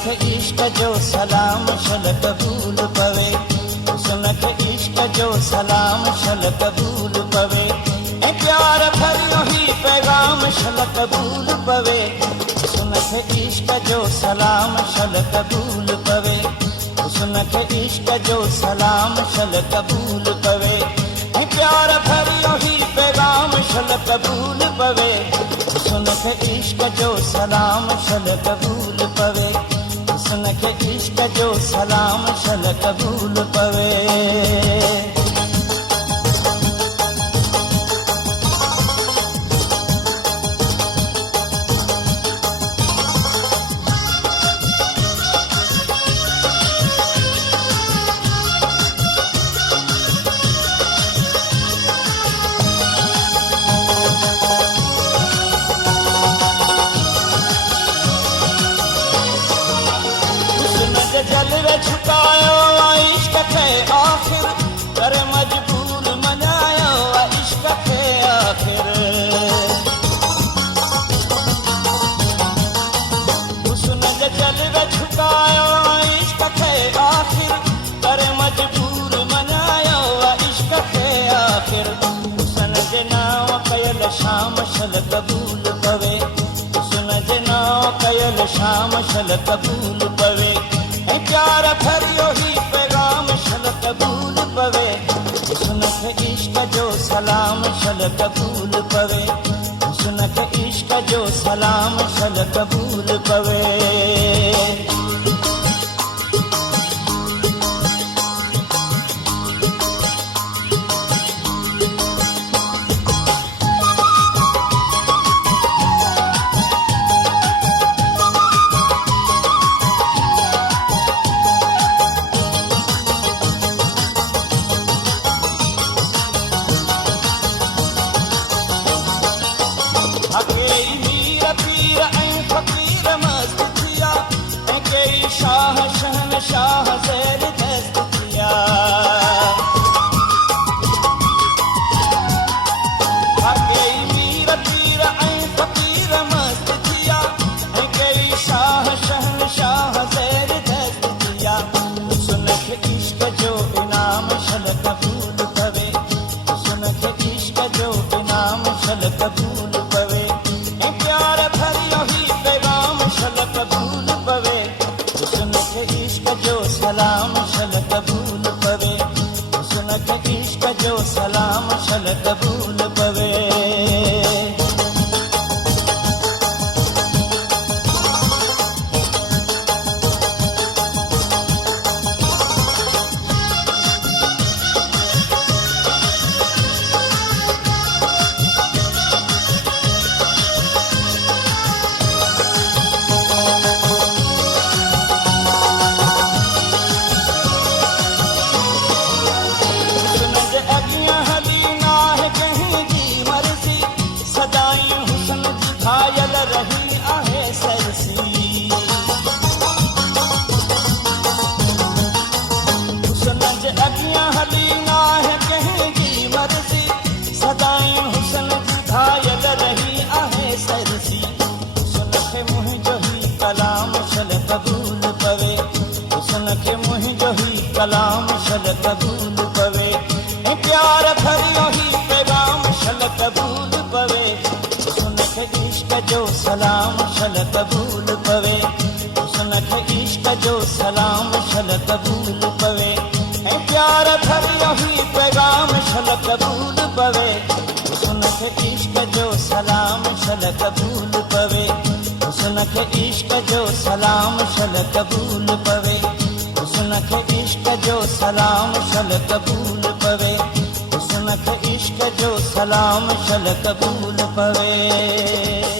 खे इश्क जो सलाम शल कबूल पवे, हुस्न खे इश्क जो सलाम शल कबूल पवे, ऐं प्यार भरियो ही पैगाम शल कबूल पवे, हुस्न खे इश्क जो सलाम शल कबूल पवे, हुस्न खे इश्क जो सलाम शल कबूल पवे, ऐं प्यार भरियो ही पैगाम शल कबूल पवे, हुस्न खे इश्क जो सलाम शल कबूल पवे, हुस्न खे इश्क जो सलाम शल कबूल पवे। जलवे झुकायो इश्क खे आखिर, कर मजबूर मनायो इश्क खे आखिर, हुस्न जलवे झुकायो इश्क खे आखिर, कर मजबूर मनायो इश्क खे आखिर, हुस्न जे नाव कयल शाम शल कबूल पवे, हुस्न जे नाव कयल शाम शल कबूल पवे, प्यार भरियो ही पैगाम शल कबूल पवे, हुस्न खे इश्क जो सलाम शल कबूल पवे, हुस्न खे इश्क जो सलाम शल कबूल पवे। अकेई मीर पीर ऐं फ़कीर मस्त थिया, ऐं कई शाह शहनशाह ज़ेर दस्त थिया, अकेई मीर पीर ऐं फ़कीर मस्त थिया, ऐं कई शाह शहनशाह ज़ेर दस्त थिया, हुस्न खे इश्क जो इनाम शल कबूल पवे, हुस्न खे इश्क जो इनाम शल कबूल पवे, प्यार भरियो ही पैगाम शल कबूल पवे, हुस्न खे इश्क जो सलाम शल कबूल पवे, हुस्न खे इश्क जो सलाम शल कबूल पवे। घायल रही आहे सरसी, हुस्न जे अॻियां हली नाहे कंहिंजी मर्ज़ी, सदाईं हुस्न जी घायल रही आहे सरसी, हुस्न खे मुंहिंजो ही कलाम शल कबूल पवे, हुस्न खे मुंहिंजो ही कलाम शल कबूल पवे, ऐं प्यार भरियो ही पैगाम शल कबूल पवे, हुस्न खे इश्क जो सलाम शल कबूल पवे, हुस्न खे इश्क जो सलाम शल कबूल पवे, ऐं प्यार भरियो ही पैगाम शल कबूल पवे, हुस्न खे इश्क जो सलाम शल कबूल पवे, हुस्न खे इश्क जो सलाम शल कबूल पवे, हुस्न खे इश्क जो सलाम शल कबूल पवे, हुस्न खे इश्क जो सलाम शल कबूल पवे।